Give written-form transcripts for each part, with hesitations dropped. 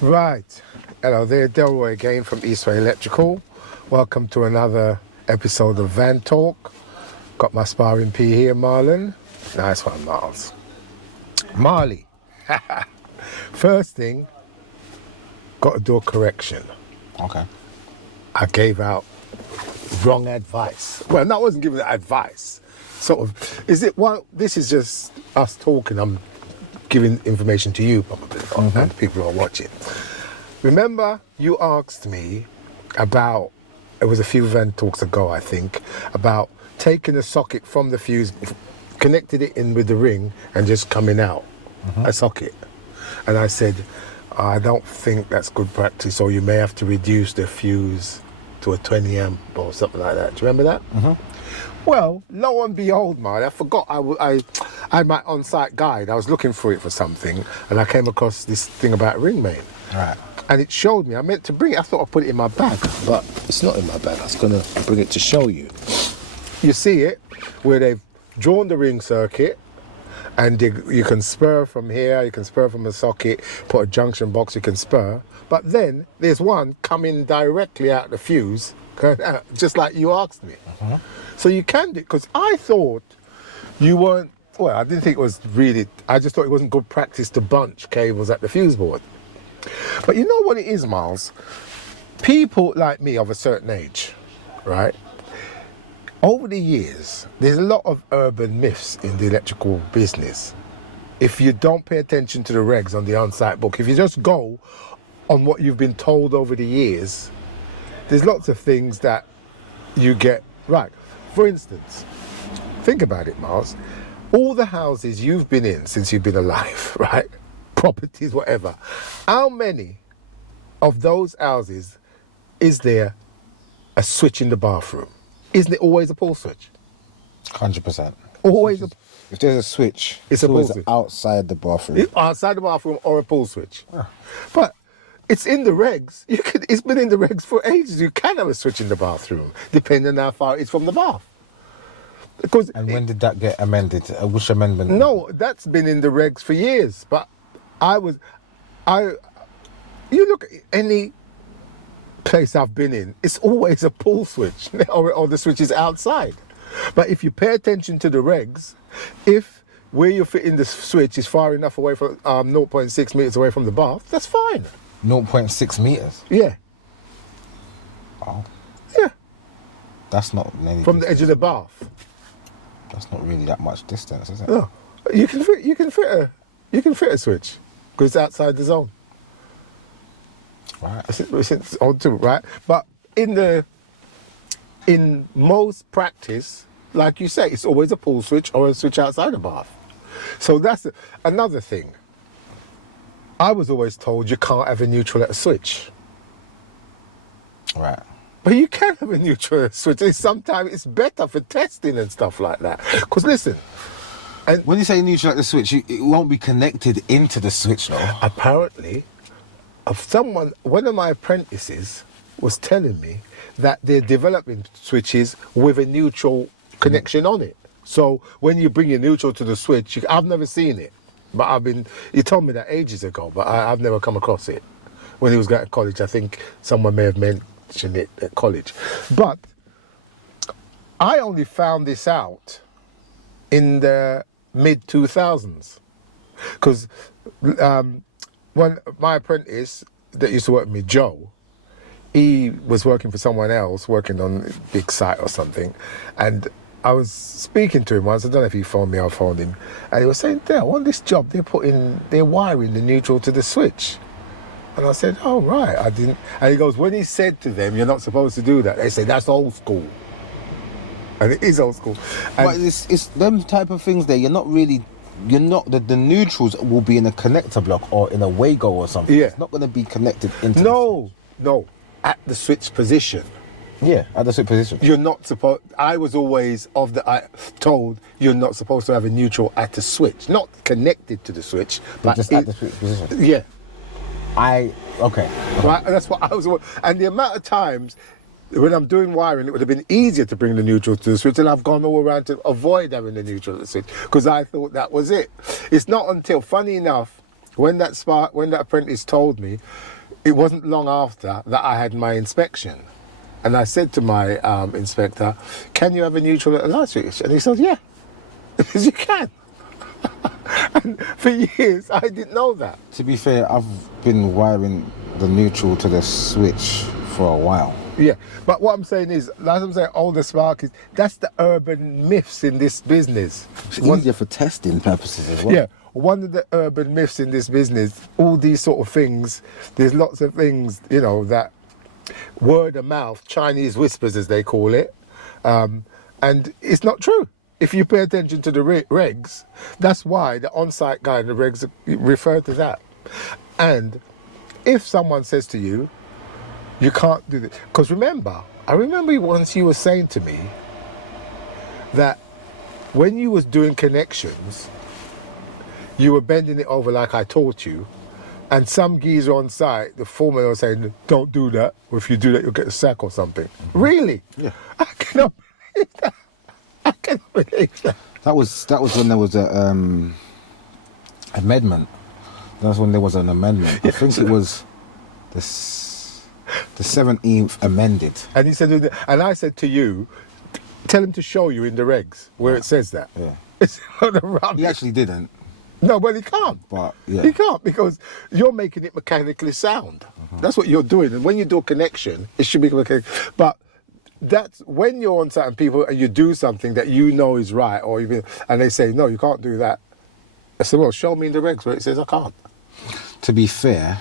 Right. Hello there, Delroy again from Eastway Electrical. Welcome to another episode of Van Talk. Got my sparring P here, Marlon. Nice one, Miles. Marley. First thing, got to do a correction. Okay. I gave out wrong advice. Well, no, I wasn't giving advice. Sort of, is it one, this is just us talking. I'm giving information to you probably, and people who are watching. Remember, you asked me about, it was a few Van Talks ago, I think, about taking a socket from the fuse, connected it in with the ring, and just coming out a socket. And I said, I don't think that's good practice, or you may have to reduce the fuse to a 20 amp or something like that. Do you remember that? Well, lo and behold, man, I forgot I had my on-site guide. I was looking for it for something, and I came across this thing about ring main. Right. And it showed me, I meant to bring it, I thought I'd put it in my bag, but it's not in my bag. I was going to bring it to show you. You see it, where they've drawn the ring circuit, and you can spur from here, you can spur from a socket, put a junction box, you can spur. But then there's one coming directly out the fuse, just like you asked me. So you can do it, because I thought you weren't, well, I didn't think it was really, I just thought it wasn't good practice to bunch cables at the fuse board. But you know what it is, Miles? People like me of a certain age, right? Over the years, there's a lot of urban myths in the electrical business. If you don't pay attention to the regs on the on-site book, if you just go on what you've been told over the years, there's lots of things that you get right. For instance, think about it, Miles. All the houses you've been in since you've been alive, right? Properties, whatever. How many of those houses is there a switch in the bathroom? Isn't it always a pull switch? 100%. Always. If there's a switch, It's a pull always switch. outside the bathroom. Outside the bathroom or a pull switch. But it's in the regs. It's been in the regs for ages. You can have a switch in the bathroom, depending on how far it's from the bath. And when did that get amended? Which amendment? No, that's been in the regs for years. But you look at any place I've been in, it's always a pull switch, or the switch is outside. But if you pay attention to the regs, if where you're fitting the switch is far enough away from 0.6 meters away from the bath, that's fine. 0.6 meters? Yeah. Wow. Yeah. That's not many From the edge of the bath. That's not really that much distance, is it? No. You can fit a switch because it's outside the zone. Right. It's on too, right? But in most practice, like you say, it's always a pull switch or a switch outside the bath. So that's another thing. I was always told you can't have a neutral at a switch. Right. But you can have a neutral at a switch. Sometimes it's better for testing and stuff like that. Because listen, and When you say neutral at the switch, it won't be connected into the switch, though. apparently, one of my apprentices was telling me that they're developing switches with a neutral connection on it. So when you bring your neutral to the switch, I've never seen it, but he told me that ages ago, but I've never come across it. When he was going to college, I think someone may have mentioned it at college. But I only found this out in the mid-2000s. Because when my apprentice that used to work with me, Joe, he was working for someone else, working on a big site or something, and I was speaking to him once. I don't know if he phoned me or I phoned him, and he was saying, "Dale, on this job, they're wiring the neutral to the switch." And I said, "Oh right, I didn't." And he goes, "When he said to them, you're not supposed to do that," they say that's old school, and it is old school. And But it's them type of things there. The neutrals will be in a connector block or in a Wago or something. Yeah. It's not going to be connected into no, at the switch position. Yeah, at the switch position. You're not supposed. I was always told you're not supposed to have a neutral at the switch, not connected to the switch, but just at the switch position. Yeah, Okay. right. That's what I was. And the amount of times when I'm doing wiring, it would have been easier to bring the neutral to the switch, and I've gone all around to avoid having the neutral to the switch because I thought that was it. It's not until, funny enough, when that apprentice told me, it wasn't long after that I had my inspection. And I said to my inspector, can you have a neutral at the light switch? And he said, yeah, yes, you can. And for years, I didn't know that. To be fair, I've been wiring the neutral to the switch for a while. Yeah, but what I'm saying is, like I'm saying, older spark is, that's the urban myths in this business. It's easier for testing purposes as well. Yeah, one of the urban myths in this business, all these sort of things, there's lots of things, you know, that word of mouth, Chinese whispers as they call it, and it's not true. If you pay attention to the regs, that's why the on-site guide and the regs refer to that. And if someone says to you, you can't do this, because I remember once you were saying to me that when you was doing connections, you were bending it over like I taught you, and some geezer on site, the foreman was saying, don't do that, or if you do that, you'll get a sack or something. Really? Yeah. I cannot believe that. I cannot believe that. That was when there was a amendment. That's when there was an amendment. I think it was the 17th amended. And he said, and I said to you, tell him to show you in the regs where it says that. Yeah. It's not a rubbish. He actually didn't. No, but he can't. But yeah. He can't, because you're making it mechanically sound. That's what you're doing. And when you do a connection, it should be mechanical. But that's when you're on certain people and you do something that you know is right, or even, and they say, no, you can't do that. I said, well, show me in the regs where it says I can't. To be fair,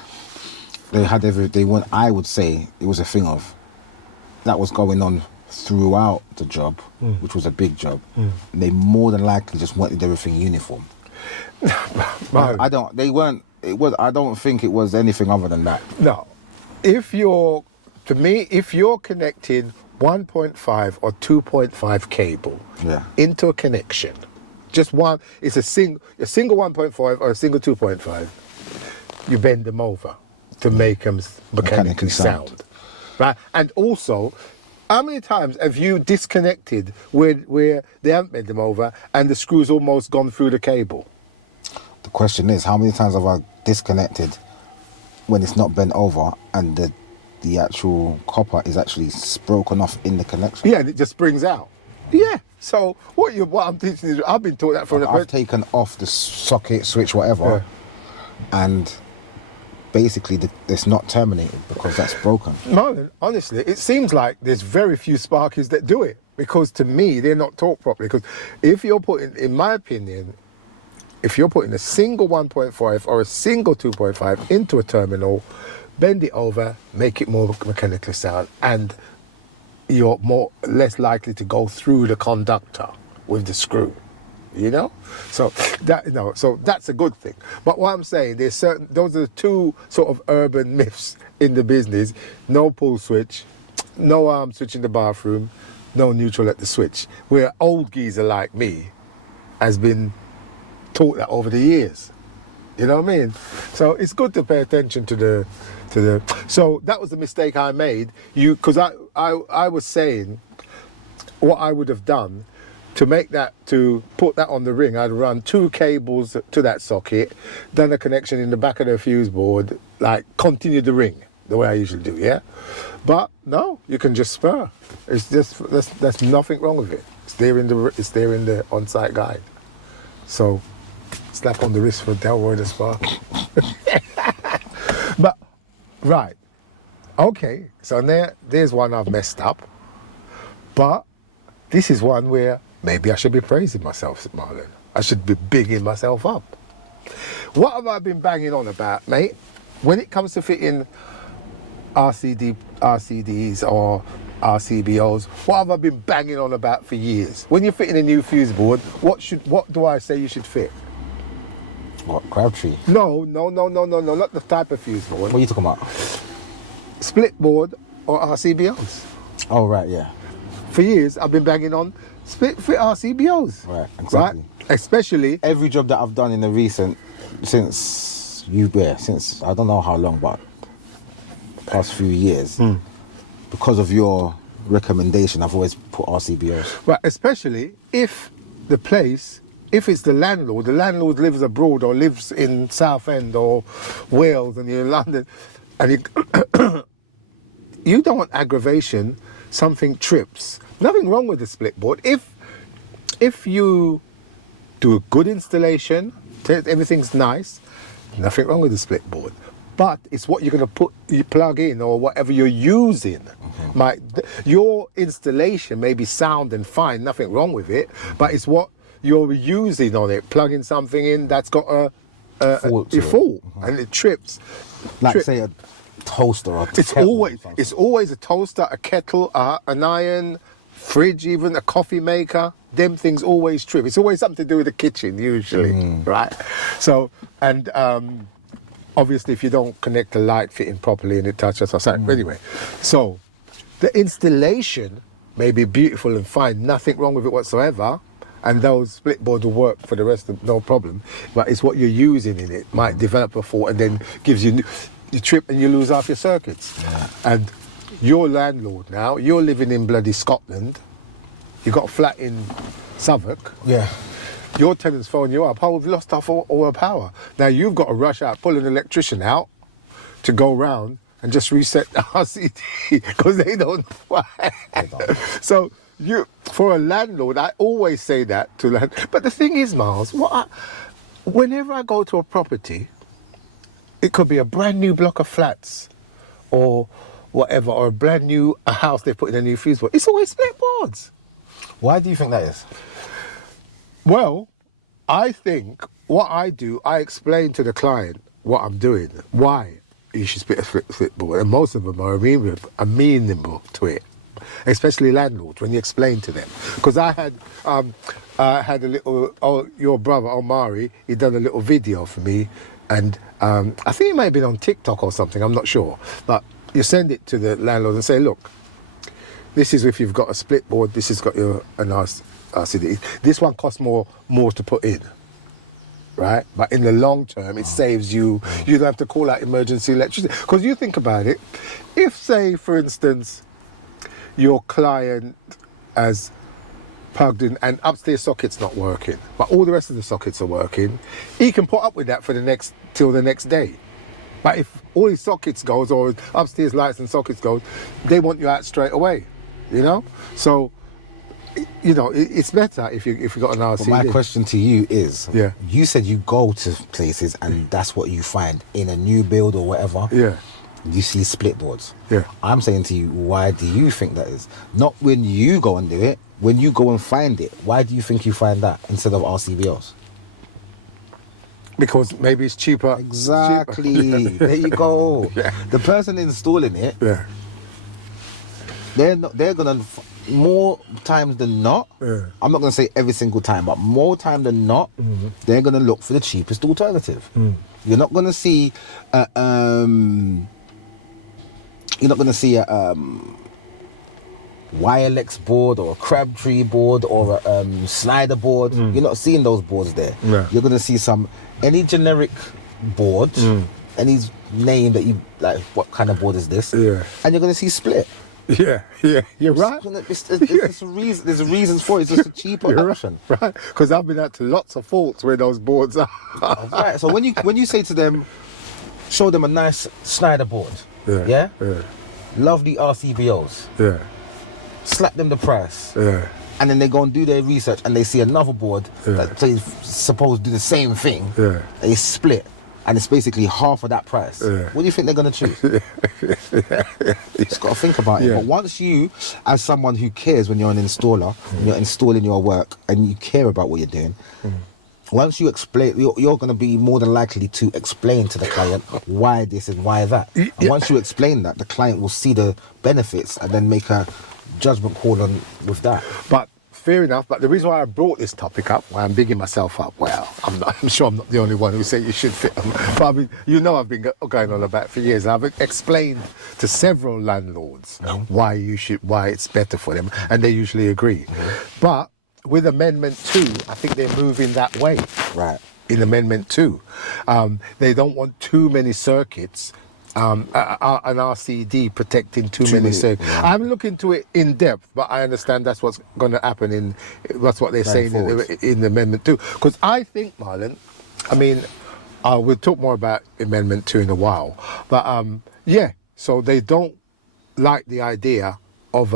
I would say it was a thing of, that was going on throughout the job, which was a big job. They more than likely just wanted everything uniform. I don't think it was anything other than that. No. If you're connecting 1.5 or 2.5 cable into a connection, just one, it's a single 1.5 or a single 2.5, you bend them over to make them mechanically sound. Right? And also, how many times have you disconnected where they haven't bent them over and the screw's almost gone through the cable? The question is, how many times have I disconnected when it's not bent over and the actual copper is actually broken off in the connection? Yeah, and it just springs out. Yeah. So what I'm teaching is, I've been taught that from I've taken off the socket, switch, whatever, and basically it's not terminated because that's broken. No, honestly, it seems like there's very few sparkies that do it, because to me they're not taught properly. Because if you're putting, in my opinion, if you're putting a single 1.5 or a single 2.5 into a terminal, bend it over, make it more mechanically sound, and you're less likely to go through the conductor with the screw. You know, so that's a good thing. But what I'm saying, those are the two sort of urban myths in the business: no pull switch, no arm switch in the bathroom, no neutral at the switch. Where old geezer like me has been taught that over the years. You know what I mean? So it's good to pay attention to the. So that was the mistake I made. Because I was saying what I would have done. To put that on the ring, I'd run 2 cables to that socket, done a connection in the back of the fuse board, like continue the ring the way I usually do, yeah? But no, you can just spur. It's just, there's nothing wrong with it. It's there in the on-site guide. So, slap on the wrist for Delroy the Spark. But, right, okay, so there's one I've messed up, but this is one where maybe I should be praising myself, Marlon. I should be bigging myself up. What have I been banging on about, mate? When it comes to fitting RCDs or RCBOs, what have I been banging on about for years? When you're fitting a new fuse board, what do I say you should fit? What, Crabtree? No, not the type of fuse board. What are you talking about? Split board or RCBOs. Oh, right, yeah. For years, I've been banging on split fit RCBOs. Right, exactly. Right? Especially every job that I've done in the recent, since I don't know how long, but past few years, because of your recommendation, I've always put RCBOs. Right, especially if the place if it's the landlord lives abroad or lives in Southend or Wales and you're in London, and you don't want aggravation, something trips. Nothing wrong with the split board. If you do a good installation, everything's nice, nothing wrong with the split board. But it's what you're going to you plug in or whatever you're using. Your installation may be sound and fine, nothing wrong with it, but it's what you're using on it, plugging something in that's got a fault and it trips. Like say a toaster or it's always a toaster, a kettle, an iron, fridge, even a coffee maker. Them things always trip. It's always something to do with the kitchen usually, right? So, and obviously if you don't connect the light fitting properly and it touches us. Anyway, so the installation may be beautiful and fine, nothing wrong with it whatsoever, and those split boards will work for the rest of no problem, but it's what you're using in it might develop a fault and then gives you trip and you lose half your circuits. And your landlord now, you're living in bloody Scotland, you got a flat in Southwark, your tenants phone you up, we've lost all our power. Now you've got to rush out, pull an electrician out to go round and just reset the RCD because they don't know why. So for a landlord, I always say that to but the thing is, Miles, whenever I go to a property, it could be a brand new block of flats or whatever, or a brand new house they put in a new fuse board. It's always split boards. Why do you think that is? Well, I think what I do, I explain to the client what I'm doing, why you should split a split board, and most of them are amenable to it, especially landlords when you explain to them. Because I had a little, your brother Omari, he done a little video for me, and I think it may have been on TikTok or something, I'm not sure, but you send it to the landlord and say, look, this is if you've got a split board, this has got an RCD. This one costs more to put in, right? But in the long term, it saves you. You don't have to call out emergency electricity. Because you think about it, if, say, for instance, your client has plugged in and upstairs socket's not working, but all the rest of the sockets are working, he can put up with that till the next day. But if all his sockets goes or upstairs lights and sockets goes, they want you out straight away, you know? So, you know, it's better if you got an RCD. But my question to you is, you said you go to places and that's what you find in a new build or whatever. You see split boards. I'm saying to you, why do you think that is? Not when you go and do it, when you go and find it, why do you think you find that instead of RCBOs? Because maybe it's cheaper. Exactly. Cheaper. There you go. The person installing it, they're gonna more times than not. I'm not gonna say every single time, but more time than not, they're gonna look for the cheapest alternative. You're not gonna see. You're not gonna see a Wirelex board or a Crabtree board or a slider board. You're not seeing those boards there. You're gonna see any generic board, any name that you like. What kind of board is this? And you're gonna see split. You're right. There's reasons for it. It's just a cheaper option. Right, because I've been out to lots of faults where those boards are. Right. So when you say to them, show them a nice slider board. Lovely RCBOs. Slap them the price. And then they go and do their research and they see another board that is supposed to do the same thing. They split. And it's basically half of that price. What do you think they're going to choose? You just got to think about it. But once you, as someone who cares when you're an installer, when you're installing your work and you care about what you're doing, once you explain, you're going to be more than likely to explain to the client why this and why that. And once you explain that, the client will see the benefits and then make a judgment call on with that. But fair enough, but the reason why I brought this topic up, why I'm bigging myself up, well, I'm sure I'm not the only one who said you should fit them. But I mean, you know, I've been going on about it for years. I've explained to several landlords why it's better for them, and they usually agree. But with Amendment 2, I think they're moving that way. Right. In Amendment 2, they don't want too many circuits an RCD protecting too many circuits. yeah. I haven't looked into it in depth, but I understand that's what's going to happen that's what they're saying in the Amendment 2. Because I think, Marlon, I mean, we'll talk more about Amendment 2 in a while, but yeah, so they don't like the idea of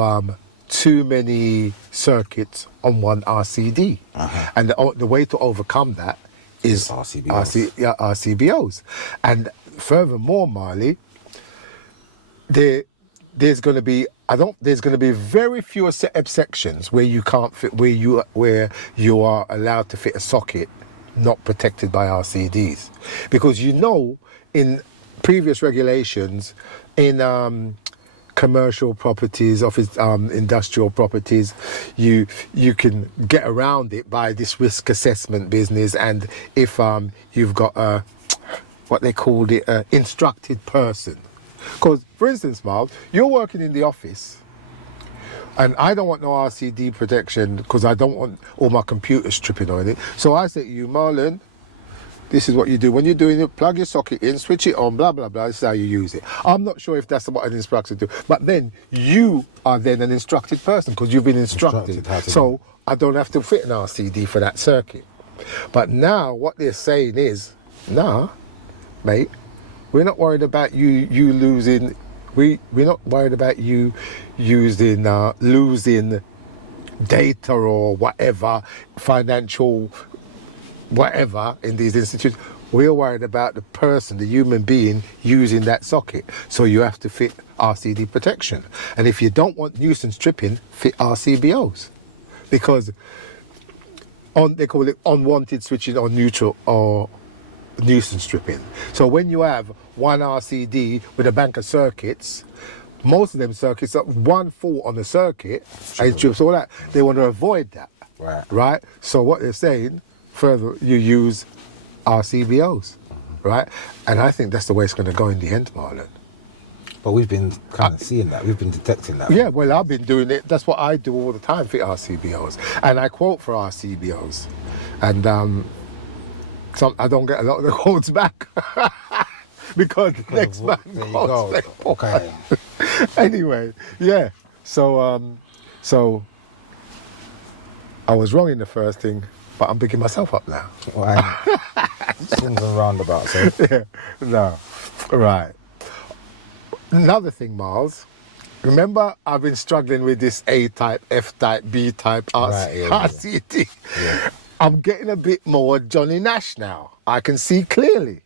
too many circuits on one RCD. And the way to overcome that is RCBOs. RCBOs. And furthermore, Marley, there's going to be very few sections where you can't fit, where you are allowed to fit a socket not protected by RCDs, because in previous regulations in commercial properties, office, industrial properties, you can get around it by this risk assessment business, and if you've got what they called it, instructed person. Because, for instance, Miles, you're working in the office, and I don't want no RCD protection because I don't want all my computers tripping on it. So I say to you, Marlon, this is what you do. When you're doing it, plug your socket in, switch it on, blah, blah, blah. This is how you use it. I'm not sure if that's what an instructor do. But then you are then an instructed person because you've been instructed. So I don't have to fit an RCD for that circuit. But now what they're saying is, nah, mate, we're not worried about you losing. We're not worried about you losing data or whatever, financial whatever in these institutions. We're worried about the person, the human being using that socket. So you have to fit RCD protection. And if you don't want nuisance tripping, fit RCBOs. Because they call it unwanted switching or neutral or nuisance tripping. So when you have one RCD with a bank of circuits, most of them circuits, one fault on the circuit, and it trips all that. They want to avoid that. Right? So what they're saying, further, you use RCBOs, right? And I think that's the way it's going to go in the end, Marlon. But we've been kind of seeing that. We've been detecting that. Yeah, well, I've been doing it. That's what I do all the time, fit RCBOs. And I quote for RCBOs. And I don't get a lot of the quotes back. because next man quotes. Okay. Anyway, yeah. So I was wrong in the first thing, but I'm picking myself up now. Well, swings and roundabouts. Eh? Yeah, no, right. Another thing, Miles. Remember, I've been struggling with this A-type, F-type, B-type, RCD. Yeah. I'm getting a bit more Johnny Nash now. I can see clearly.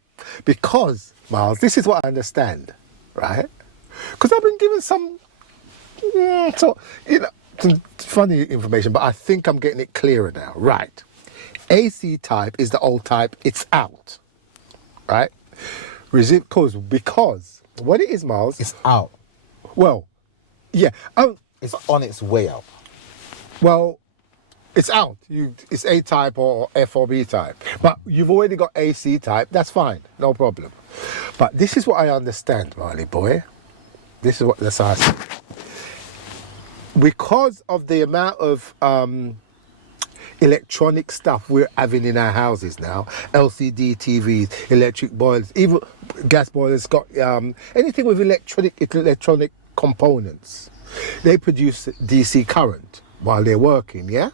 Because, Miles, this is what I understand, right? Because I've been given some funny information, but I think I'm getting it clearer now. Right. AC type is the old type, it's out. Right? Because what it is, Miles, it's out. Well, yeah. It's on its way out. Well, it's out. It's A type or F or B type. But you've already got AC type, that's fine, no problem. But this is what I understand, Marley boy. This is what that's asking. Because of the amount of electronic stuff we're having in our houses now, LCD TVs, electric boilers, even gas boilers, got anything with electronic components, they produce DC current while they're working, yeah?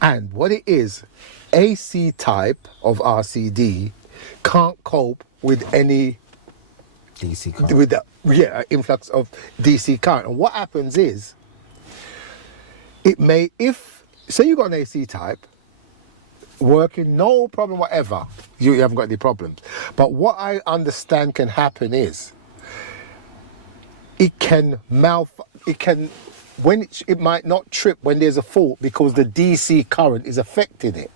And what it is, AC type of RCD can't cope with any DC current. with the influx of DC current. And what happens is, say you got an AC type, working, no problem whatever, you haven't got any problems. But what I understand can happen is, it might not trip when there's a fault because the DC current is affecting it.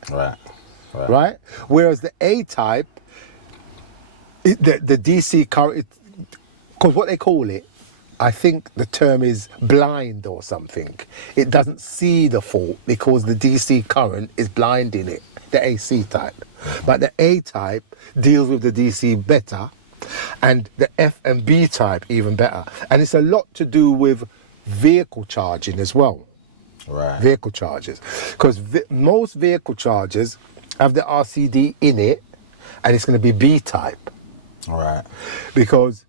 Right? Whereas the A type, the DC current, because what they call it, I think the term is blind or something. It doesn't see the fault because the DC current is blinding it, the AC type. But the A type deals with the DC better, and the F and B type even better. And it's a lot to do with vehicle charging as well. Right. Vehicle chargers. Because most vehicle chargers have the RCD in it, and it's going to be B type. Right. Because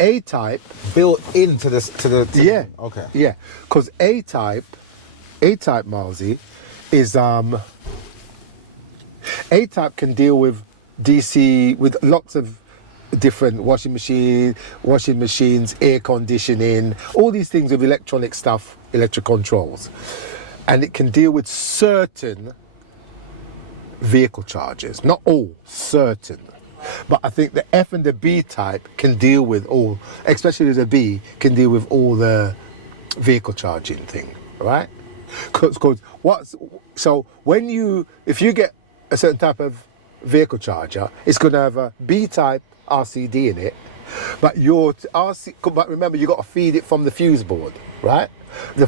A-type, built into this to the yeah, okay. yeah, because A-type, Milesy, is A-type can deal with DC with lots of different washing machines, air conditioning, all these things with electronic stuff, electric controls, and it can deal with certain vehicle chargers, not all, certain. But I think the F and the B type can deal with all, especially the B can deal with all the vehicle charging thing, right? Because so if you get a certain type of vehicle charger, it's going to have a B type RCD in it, but but remember, you got to feed it from the fuse board, right? The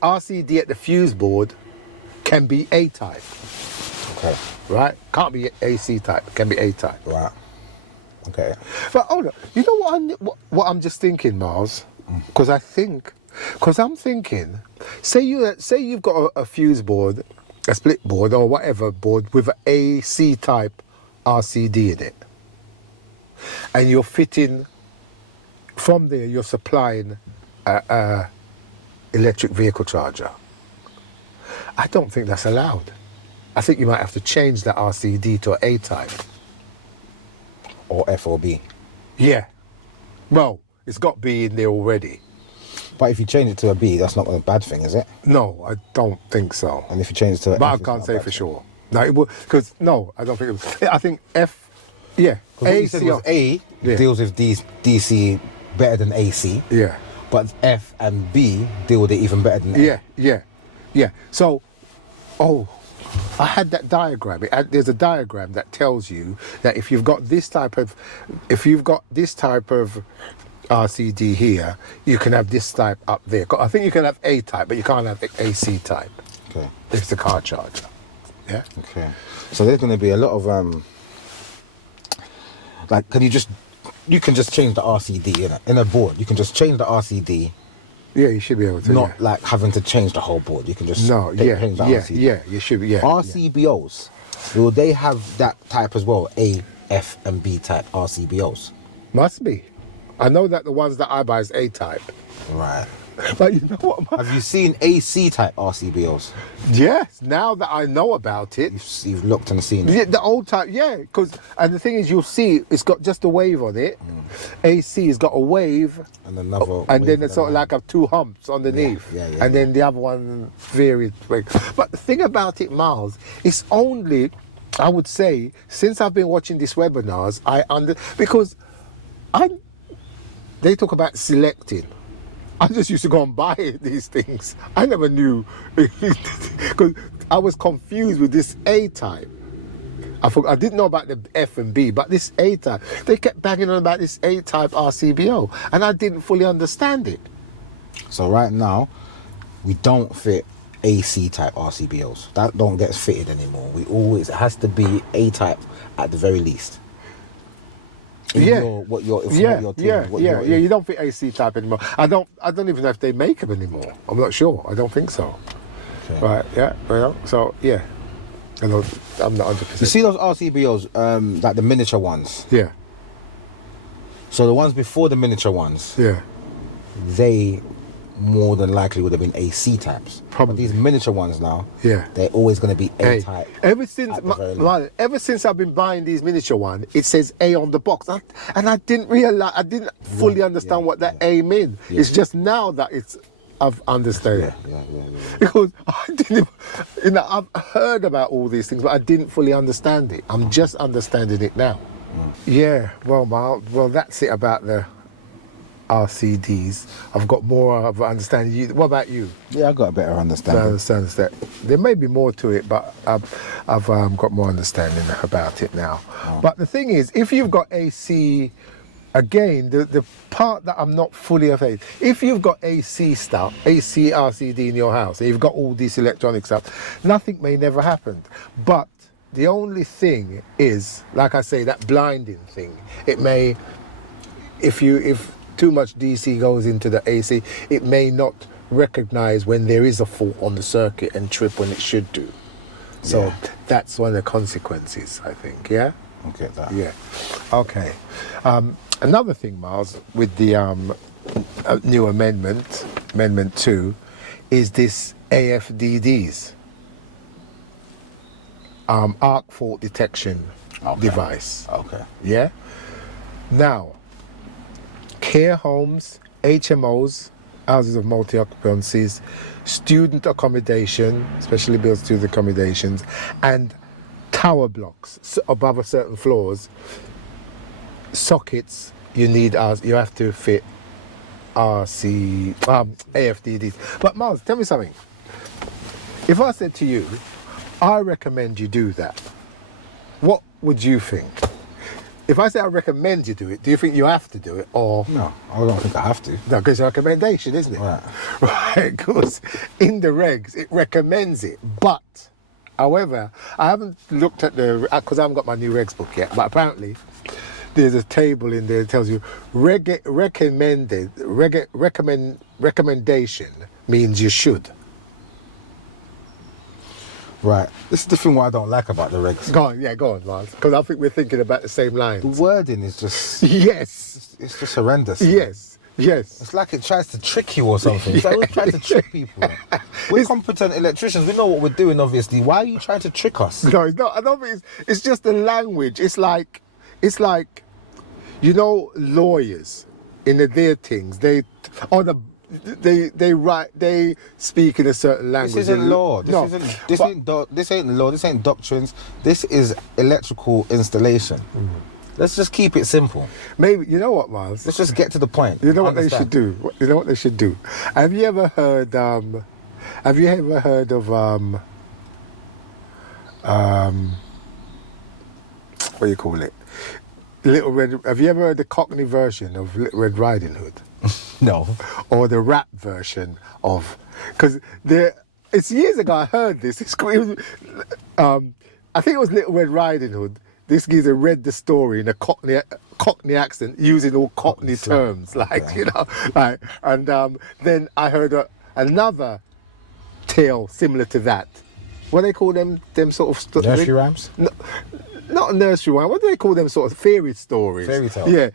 RCD at the fuse board can be A type. Okay. Right? Can't be AC type. Can be A type. Right. Okay. But hold on. You know what I'm just thinking, Miles? Because I'm thinking, say you've got a fuse board, a split board or whatever board with an AC type RCD in it, and you're fitting from there. You're supplying a electric vehicle charger. I don't think that's allowed. I think you might have to change the RCD to an A type. Or F or B. Yeah. Well, it's got B in there already. But if you change it to a B, that's not a bad thing, is it? No, I don't think so. And if you change it to a but F, I it's can't not a say bad for thing. sure. No, it will, because no, I don't think it was. I think F, yeah. What you said was A Yeah. deals with DC better than AC. Yeah. But F and B deal with it even better than A. Yeah. So, I had that diagram. There's a diagram that tells you that if you've got this type of RCD here, you can have this type up there. I think you can have A type, but you can't have AC type. Okay. It's the car charger. Yeah. Okay. So there's going to be a lot of you can just change the RCD in a board. You can just change the RCD. Yeah, you should be able to. Not like having to change the whole board. You can just change the RCD. Yeah, you should be. Yeah. RCBOs, will they have that type as well? A, F, and B type RCBOs. Must be. I know that the ones that I buy is A type. Right. But you know what? Have you seen AC type RCBOs? Yes. Now that I know about it, You've looked and seen it. yeah, the old type. Yeah, and the thing is, you'll see it's got just a wave on it. AC has got a wave, And another. and then wave it's sort of around. like 2 humps underneath, Yeah, and then the other one varied. But the thing about it, Miles, it's only, I would say, since I've been watching these webinars, because they talk about selecting. I just used to go and buy these things. I never knew, because I was confused with this A type. I didn't know about the F and B, but this A type, they kept banging on about this A type RCBO, and I didn't fully understand it. So right now, we don't fit AC type RCBOs. That don't get fitted anymore. It has to be A type at the very least. You don't fit AC type anymore. I don't even know if they make them anymore. I'm not sure. I don't think so. Okay. Right? Yeah. Well, so yeah. I'm not 100%. You see those RCBOs, like the miniature ones. Yeah. So the ones before the miniature ones, Yeah. they more than likely would have been AC types. Probably. But these miniature ones now, Yeah. they're always going to be A Hey, type. ever since at the very least. ever since I've been buying these miniature ones, it says A on the box, and I didn't realize, I didn't fully understand what that A meant. Yeah. It's just now that I've understood. Yeah. Because I didn't, I've heard about all these things, but I didn't fully understand it. I'm just understanding it now. Yeah. Well, that's it about the RCDs. I've got more of an understanding. What about you? Yeah, I got a better I understanding. understand that there may be more to it, but I've got more understanding about it now. But the thing is, if you've got AC, again, the part that I'm not fully aware, if you've got AC stuff, AC RCD in your house, and you've got all this electronic stuff, nothing may never happen. But the only thing is, like I say, that blinding thing. It may, if too much DC goes into the AC, it may not recognize when there is a fault on the circuit and trip when it should do. So Yeah. that's one of the consequences, I think. Yeah. I get that. Yeah. Okay. Another thing, Miles, with the new Amendment 2, is this AFDDs, arc fault detection device. Okay. Yeah. Now, care homes, HMOs, houses of multi-occupancies, student accommodation, especially built student accommodations, and tower blocks above a certain floors, sockets, you have to fit AFDDs. But Miles, tell me something. If I said to you, I recommend you do that, what would you think? If I say I recommend you do it, do you think you have to do it, or? No, I don't think I have to. No, because it's a recommendation, isn't it? Right. Right, because in the regs, it recommends it. But, however, I haven't looked at because I haven't got my new regs book yet, but apparently there's a table in there that tells you recommendation means you should. Right. This is the thing what I don't like about the regs. Go on, Miles, because I think we're thinking about the same lines. The wording is just... Yes. It's just horrendous. Yes. It's like it tries to trick you or something. It's like we're trying to trick people. We're competent electricians. We know what we're doing, obviously. Why are you trying to trick us? No, it's not. I don't think it's just the language. It's like, you know, lawyers in their things. They speak in a certain language. This isn't law. This ain't law. This ain't doctrines. This is electrical installation. Let's just keep it simple. Maybe, you know what, Miles? Let's just get to the point. You know what they should do? You know what they should do? Have you ever heard of what do you call it? Little Red. Have you ever heard the Cockney version of Little Red Riding Hood? No. Or the rap version of, because it's years ago I heard this. I think it was Little Red Riding Hood. This geezer read the story in a Cockney accent, using all Cockney terms, and then I heard another tale similar to that. What do they call them? Them sort of nursery rhymes? No, not a nursery rhyme. What do they call them? Sort of fairy stories. Fairy tales. Yeah,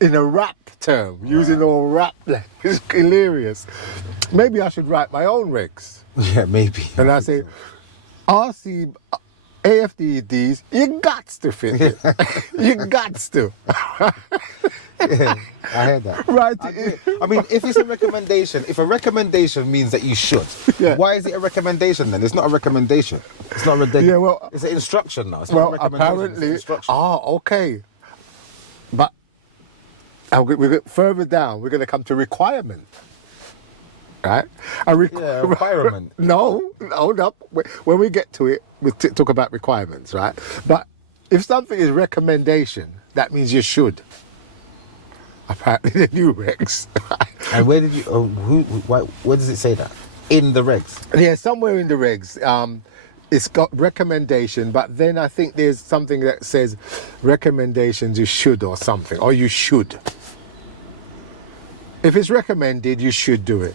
in a rap term, using all rap. It's hilarious. Maybe I should write my own regs. Yeah, maybe. And I say, AFDDs, you gots to fit it. You gots to. Yeah, I heard that. Right. I mean, if it's a recommendation, if a recommendation means that you should, why is it a recommendation then? It's not a recommendation. It's not a Yeah, well, it's an instruction now. It's not a recommendation. Apparently. It's an instruction. Okay. But further down, we're going to come to requirement. Right? Requirement. No, hold up. When we get to it, we'll talk about requirements, right? But if something is recommendation, that means you should. Apparently, the new regs. And where did you? Where does it say that? In the regs. Yeah, somewhere in the regs. It's got recommendation, but then I think there's something that says recommendations you should or something, or you should. If it's recommended, you should do it.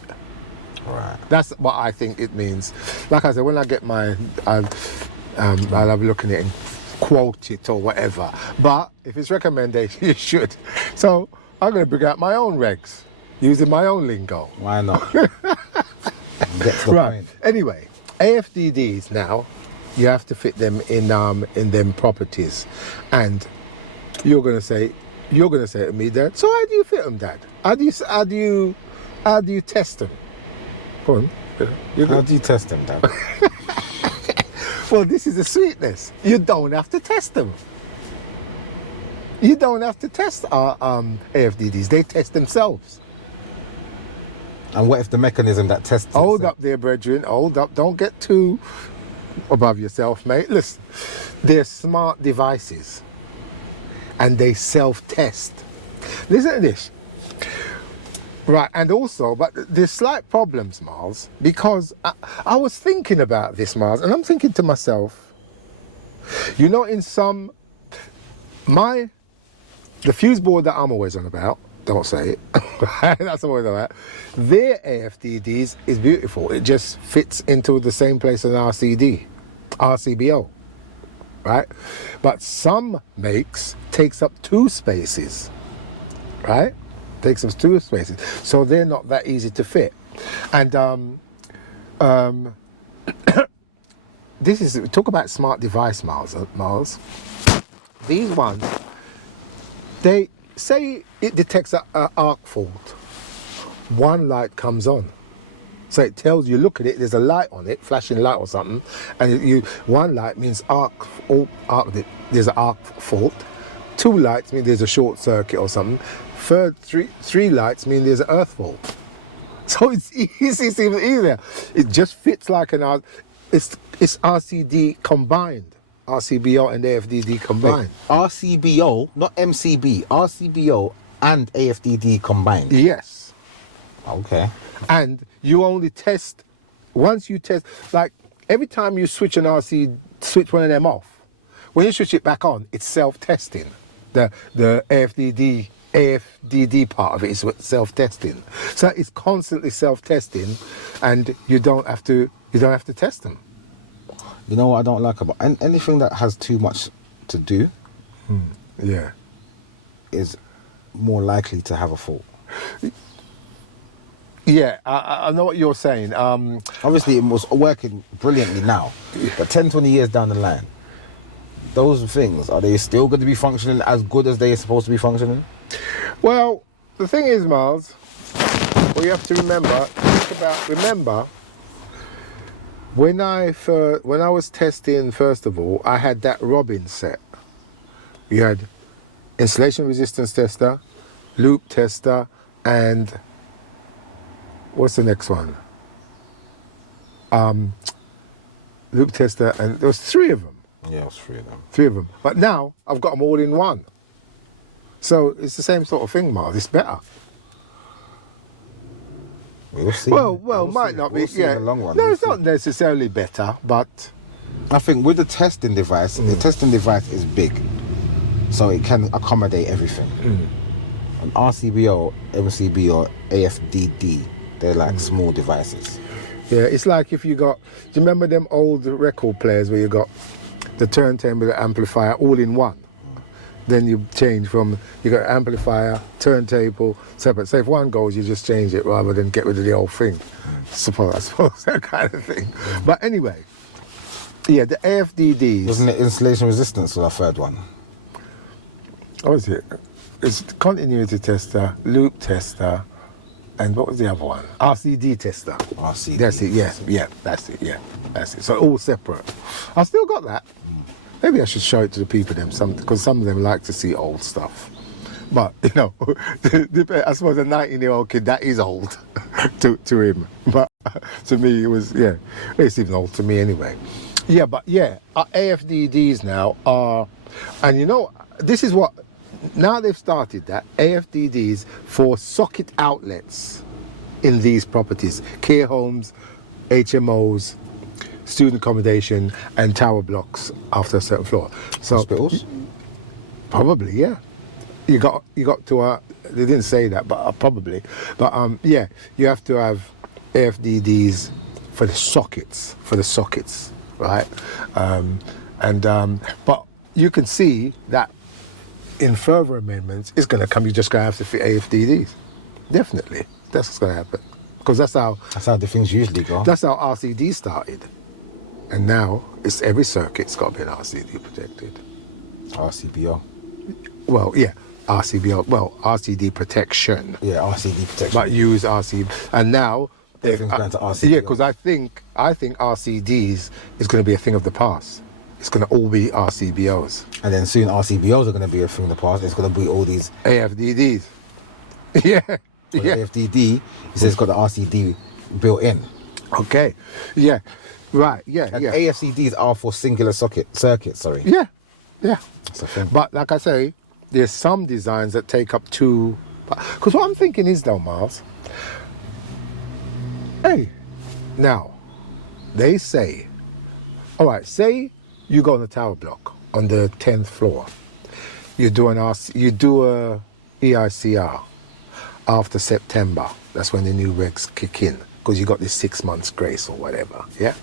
Right. That's what I think it means. Like I said, when I get I'll have a look at it and quote it or whatever. But if it's recommendation, you should. So I'm going to bring out my own regs, using my own lingo. Why not? Get to the point. Anyway, AFDDs now, you have to fit them in them properties, and you're going to say to me, Dad, so how do you fit them, Dad? How do you test them? Go on. How do you test them, Dad? Well, this is the sweetness. You don't have to test them. You don't have to test our AFDDs. They test themselves. And what if the mechanism that tests... Hold up there, brethren. Hold up. Don't get too above yourself, mate. Listen, they're smart devices. And they self-test. Listen to this. Right, and also, but there's slight problems, Miles, because I was thinking about this, Miles, and I'm thinking to myself, you know, the fuse board that I'm always on about, don't say it, that's always about, their AFDDs is beautiful. It just fits into the same place as an RCD, RCBO, right? But some makes takes up 2 spaces, right? Takes up 2 spaces, so they're not that easy to fit. And this is, talk about smart device, Miles. These ones, they say it detects an arc fault. 1 light comes on. So it tells you, look at it, there's a light on it, flashing light or something, and 1 light means there's an arc fault. 2 lights mean there's a short circuit or something. Third, 3 lights mean there's an earth fault. So it's easy, it's even easier. It just fits like it's RCD combined. RCBO and AFDD combined. Wait, RCBO, not MCB, RCBO and AFDD combined. Yes. Okay. And you only test, once you test, like every time you switch one of them off, when you switch it back on, it's self-testing. The AFDD part of it is self-testing. So it's constantly self-testing, and you don't have to test them. You know what I don't like about anything that has too much to do, Yeah. is more likely to have a fault. Yeah, I know what you're saying. Obviously, it was working brilliantly now, but 10, 20 years down the line, those things, are they still going to be functioning as good as they're supposed to be functioning? Well, the thing is, Miles, what you have to remember, when I was testing, first of all, I had that Robin set. You had insulation resistance tester, loop tester, and what's the next one? Loop tester, and there was 3 of them. Yeah, it was 3 of them. 3 of them. But now I've got them all in one. So it's the same sort of thing, Miles. It's better. We'll see. Well, we'll might see. not We'll be. see in Yeah. the long run. No, We'll it's see. not necessarily better, but I think with the testing device, the testing device is big, so it can accommodate everything. And RCBO, MCB, or AFDD, they're like small devices. yeah, it's like if you got. Do you remember them old record players where you got the turntable, the amplifier, all in one? Then you change from, you got amplifier, turntable, separate. So if one goes, you just change it rather than get rid of the whole thing. I suppose that kind of thing. But anyway, yeah, the AFDDs. Wasn't it insulation resistance was the 3rd one? What was it? It's continuity tester, loop tester, and what was the other one? RCD tester. RCD. That's it, yeah, that's it, yeah, that's it. So all separate. I still got that. Maybe I should show it to the people because some of them like to see old stuff. But, you know, I suppose a 19-year-old kid, that is old to him. But to me, it was, yeah, it's even old to me anyway. Yeah, but yeah, AFDDs now are, and you know, this is what, now they've started that, AFDDs for socket outlets in these properties, care homes, HMOs, student accommodation, and tower blocks after a certain floor. So Hospitals? Probably, yeah. You got to. They didn't say that, but probably. But yeah, you have to have AFDDs for the sockets, right? But you can see that in further amendments, it's going to come. You're just going to have to fit AFDDs. Definitely, that's what's going to happen because that's how the things usually go. That's how RCD started. And now it's every circuit's got to be an RCD protected. RCBO. Well, yeah, RCBO. Well, RCD protection. Yeah, RCD protection. But use RCD, and now everything's going to RCBO. Yeah, because I think RCDs is going to be a thing of the past. It's going to all be RCBOs. And then soon RCBOs are going to be a thing of the past. It's going to be all these AFDDs. Yeah. Well, Yeah. AFDD, he says it's got the RCD built in. Okay. Yeah. Right. Yeah. And yeah. AFCDs are for singular circuits. Sorry. Yeah. Yeah. That's the thing. But like I say, there's some designs that take up 2. Because what I'm thinking is though, Miles. Hey, now they say, all right, say you go on the tower block on the 10th floor. You do a EICR after September. That's when the new regs kick in because you got this 6 months grace or whatever. Yeah.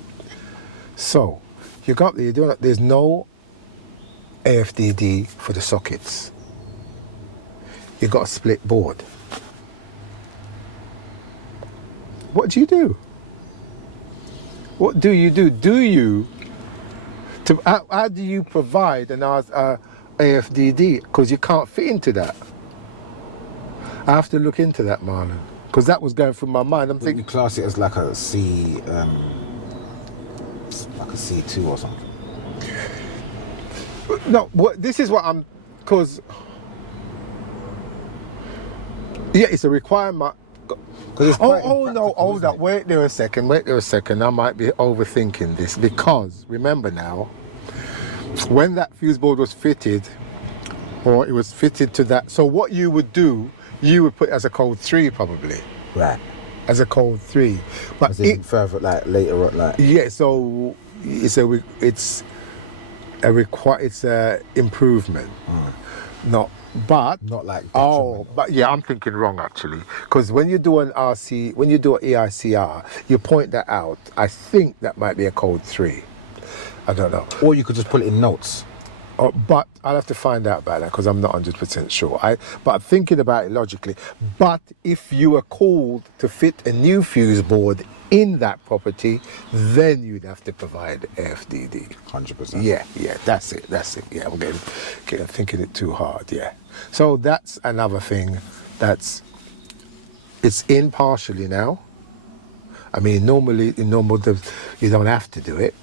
So you got you're doing. There's no AFDD for the sockets. You got a split board. What do you do? What do you do? How do you provide an AFDD? Because you can't fit into that. I have to look into that, Marlon, because that was going through my mind. I'm You thinking, class it as like a C, like a C2 or something. no. This is what I'm, because yeah, it's a requirement. Oh no, hold up, wait there a second. I might be overthinking this, because remember now, when that fuse board was fitted, or it was fitted to that, so what you would do, you would put it as a code 3 probably. Right. As a code 3. But As in further, like later on, like. yeah, so it's a improvement. Not like detriment. But yeah, I'm thinking wrong actually, because when you do an EICR, you point that out. I think that might be a code 3. I don't know. Or you could just put it in notes. But I'll have to find out about that, because I'm not 100% sure. But I'm thinking about it logically. But if you were called to fit a new fuse board in that property, then you'd have to provide AFDD. 100%. Yeah, that's it. Yeah, I'm getting thinking it too hard, yeah. So that's another thing it's in partially now. I mean, normally, in normal, you don't have to do it,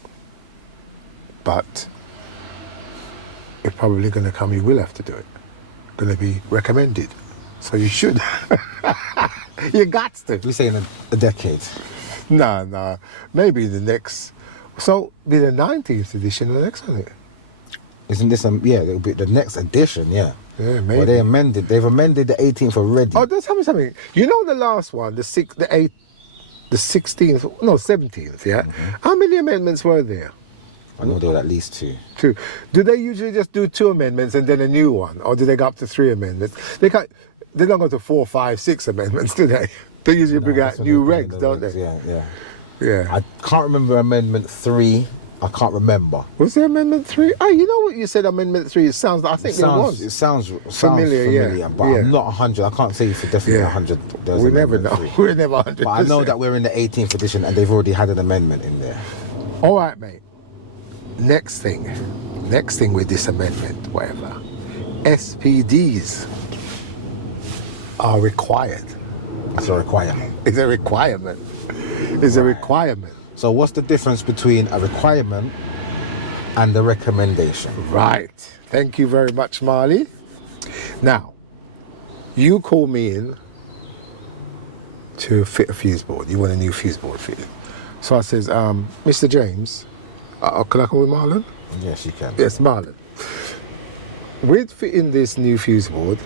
but it's probably going to come, you will have to do it. Going to be recommended. So you should. You got to. We say in a decade. No. Maybe the next. So be the 19th edition, the next one. Isn't this it'll be the next edition, yeah. Yeah, maybe. Well, they've amended the 18th already. Oh, tell me something. You know the last one, the 16th, no, 17th, yeah? Mm-hmm. How many amendments were there? I know there were at least 2. 2. Do they usually just do 2 amendments and then a new one? Or do they go up to 3 amendments? They don't go to 4, 5, 6 amendments, do they? They usually bring out new regs, don't they? Yeah. I can't remember Amendment 3. I can't remember. Was there Amendment 3? Oh, you know what you said, Amendment 3? It sounds like, I think there was. It sounds familiar, but I'm not 100. I can't say for definitely 100. We never know. We're never 100%. But I know that we're in the 18th edition and they've already had an amendment in there. All right, mate. Next thing with this amendment, whatever, SPDs are required. It's a requirement. It's a requirement. It's a requirement. So what's the difference between a requirement and a recommendation? Right. Thank you very much, Marley. Now, you call me in to fit a fuse board. You want a new fuse board fitted. So I says, Mr. James, can I call him Marlon? Yes, you can. Yes, Marlon. With fitting this new fuse board,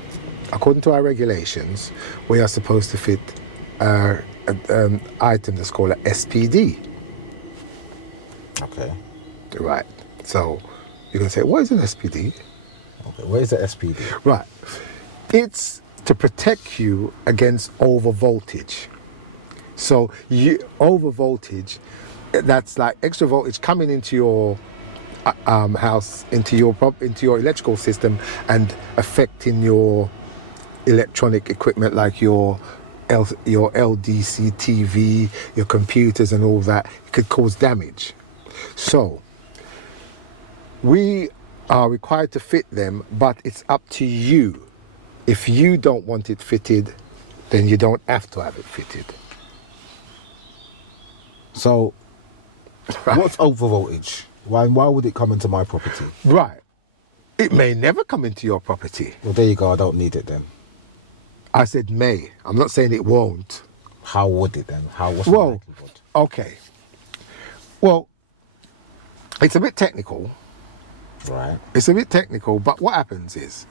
according to our regulations, we are supposed to fit an item that's called an SPD. Okay. Right. So you're going to say, what is an SPD? Okay, what is the SPD? Right. It's to protect you against over voltage. So over voltage, that's like extra voltage coming into your house, into your electrical system, and affecting your electronic equipment like your LDC TV, your computers, and all that. It could cause damage. So we are required to fit them, but it's up to you. If you don't want it fitted, then you don't have to have it fitted. So, right. What's over voltage? Why would it come into my property? Right. It may never come into your property. Well, there you go. I don't need it then. I said may. I'm not saying it won't. How would it then? What's the likelihood? Okay. Well, it's a bit technical. Right. It's a bit technical, but what happens is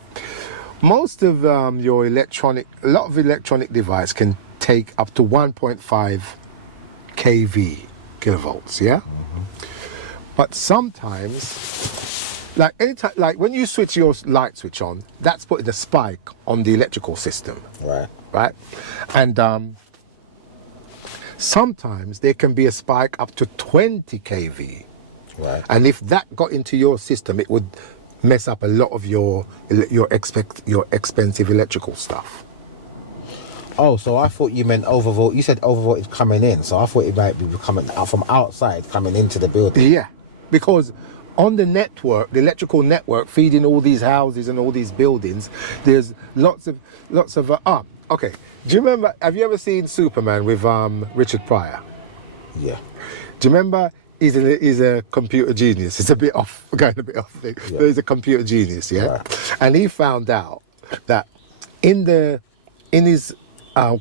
most of a lot of electronic device can take up to 1.5 kV, kilovolts, yeah? Mm-hmm. But sometimes, like when you switch your light switch on, that's putting a spike on the electrical system. Right? And sometimes there can be a spike up to 20 kV. Right. And if that got into your system, it would mess up a lot of your expensive electrical stuff. Oh, so I thought you meant overvolt. You said overvoltage coming in, so I thought it might be coming out from outside, coming into the building. Yeah, because on the network, the electrical network feeding all these houses and all these buildings, there's lots of okay. Do you remember? Have you ever seen Superman with Richard Pryor? Yeah. Do you remember? He's a computer genius. It's a bit off, going a bit off thing. Yeah. But he's a computer genius, yeah. Right. And he found out that in his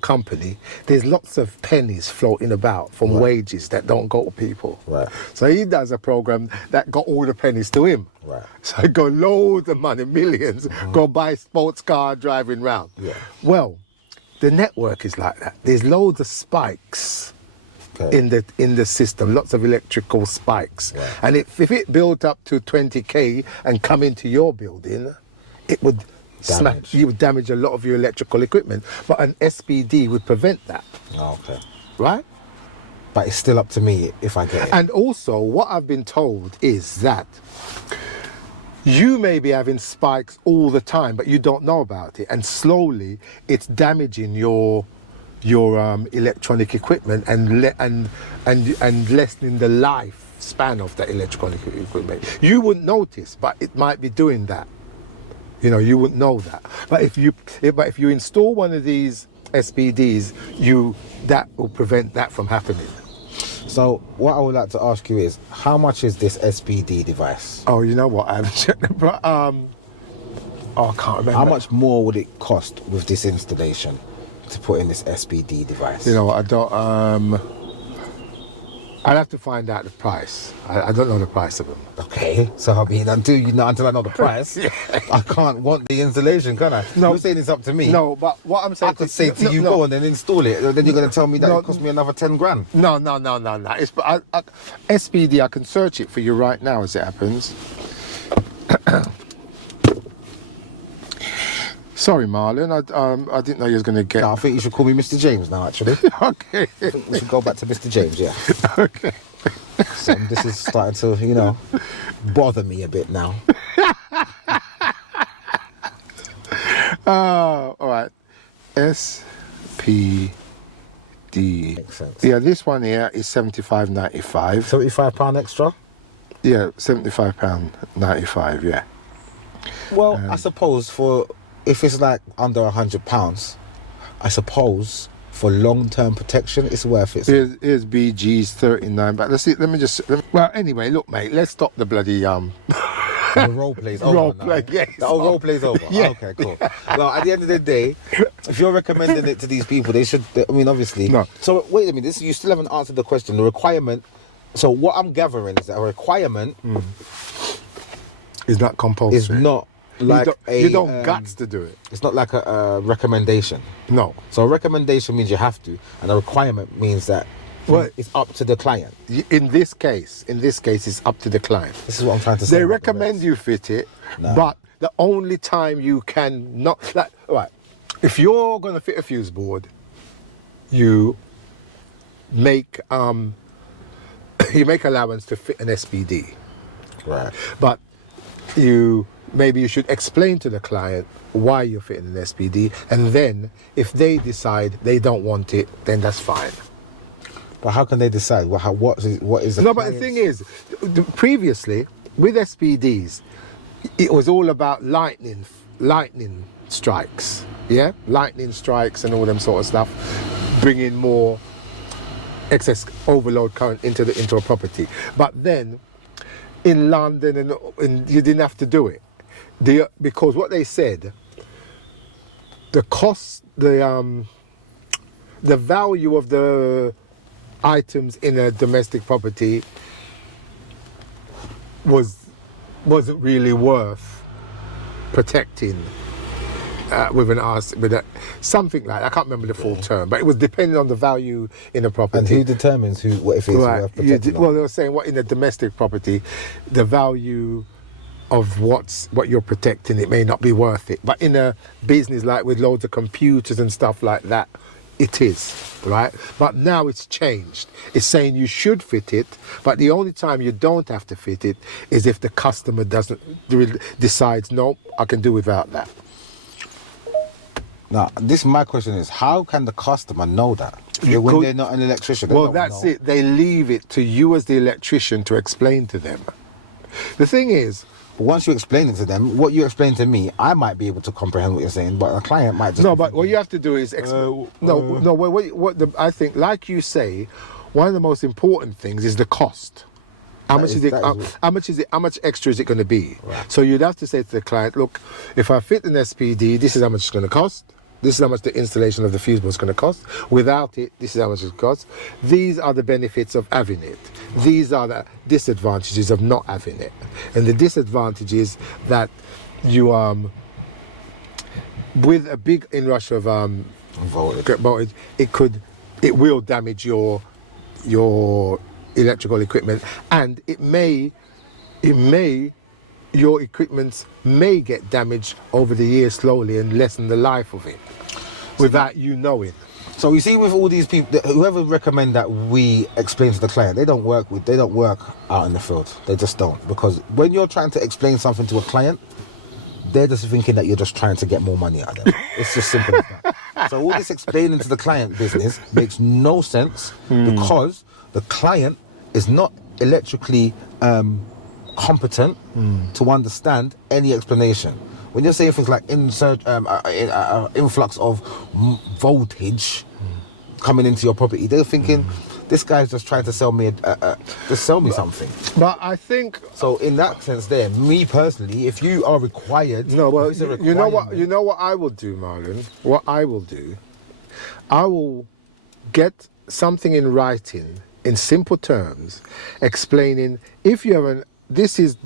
company, there's lots of pennies floating about from wages that don't go to people. Right. So he does a program that got all the pennies to him. Right. So he got loads of money, millions, go buy a sports car driving round. Yeah. Well, the network is like that. There's loads of spikes in the system, lots of electrical spikes. Right. And if it built up to 20k and come into your building, it would you would damage a lot of your electrical equipment. But an SPD would prevent that. Oh, okay. Right? But it's still up to me if I get it. And also, what I've been told is that you may be having spikes all the time, but you don't know about it. And slowly, it's damaging your electronic equipment and lessening the lifespan of that electronic equipment. You wouldn't notice, but it might be doing that. You know, you wouldn't know that. But if you install one of these SPDs, that will prevent that from happening. So what I would like to ask you is, how much is this SPD device? Oh, you know what? I haven't checked, but I can't remember. How much more would it cost with this installation to put in this SPD device? You know, I don't. I'd have to find out the price. I don't know the price of them. Okay, so I mean, until I know the price, I can't want the installation, can I? No, you're saying it's up to me. No, but what I'm saying, I could say to you, go on and install it. Then you're going to tell me that it cost me another 10 grand. No. It's SPD. I can search it for you right now as it happens. Sorry, Marlon. I didn't know you was going to get. No, I think you should call me Mr. James now. Actually. Okay. I think we should go back to Mr. James. Yeah. Okay. So this is starting to, bother me a bit now. All right. SPD. Makes sense. Yeah, this one here is £75.95. £75 extra. Yeah, £75.95. Yeah. Well, I suppose if it's like under £100, I suppose for long-term protection, it's worth it. Here's BG's 39, but let's see. Well, anyway, look, mate. Let's stop the bloody The role plays over. Role play, yes. The whole role plays over. Yeah. Okay, cool. Well, at the end of the day, if you're recommending it to these people, they should. I mean, obviously. No. So wait a minute. You still haven't answered the question. The requirement. So what I'm gathering is that a requirement is not compulsory. is not like you don't guts to do it. It's not like a recommendation. No. So a recommendation means you have to, and a requirement means that it's up to the client. In this case, it's up to the client. This is what I'm trying to say. They recommend you fit it, but the only time you can not, if you're going to fit a fuse board, you make allowance to fit an SPD. Right. But maybe you should explain to the client why you're fitting an SPD, and then if they decide they don't want it, then that's fine. But how can they decide? What is the No, but the thing is, previously with SPDs, it was all about lightning strikes, yeah, lightning strikes and all them sort of stuff, bringing more excess overload current into a property. But then in London and you didn't have to do it, because what they said, the cost, the value of the items in a domestic property wasn't really worth protecting with something like that. I can't remember the full term, but it was depending on the value in a property. And who determines what if it's worth protecting? Well, they were saying what in a domestic property, the value of what you're protecting, it may not be worth it. But in a business like with loads of computers and stuff like that, It is, right? But now it's changed. It's saying you should fit it, but the only time you don't have to fit it is if the customer decides, no, I can do without that. Now, my question is, how can the customer know that? When they're not an electrician, they Well, don't that's know. it. They leave it to you as the electrician to explain to them. The thing is, But once you explain it to them, what you explain to me, I might be able to comprehend what you're saying, but a client might just... no, but what you have to do is... I think, like you say, one of the most important things is the cost. How much extra is it going to be? Right. So you'd have to say to the client, look, if I fit an SPD, this is how much it's going to cost. This is how much the installation of the fuse board is going to cost. Without it, this is how much it costs. These are the benefits of having it. These are the disadvantages of not having it. And the disadvantage is that you with a big inrush of voltage, it will damage your electrical equipment, and your equipment may get damaged over the years slowly and lessen the life of it without you knowing. So you see, with all these people, whoever recommend that we explain to the client, they don't work out in the field. They just don't, because when you're trying to explain something to a client, they're just thinking that you're just trying to get more money out of them. It's just simple as that. So all this explaining to the client business makes no sense because the client is not electrically competent to understand any explanation. When you're saying things like influx of voltage coming into your property, they're thinking this guy's just trying to sell me something. But I think so. In that sense, there, me personally, if you are required, you know what I will do, Marlon. What I will do, I will get something in writing in simple terms, explaining if you have this is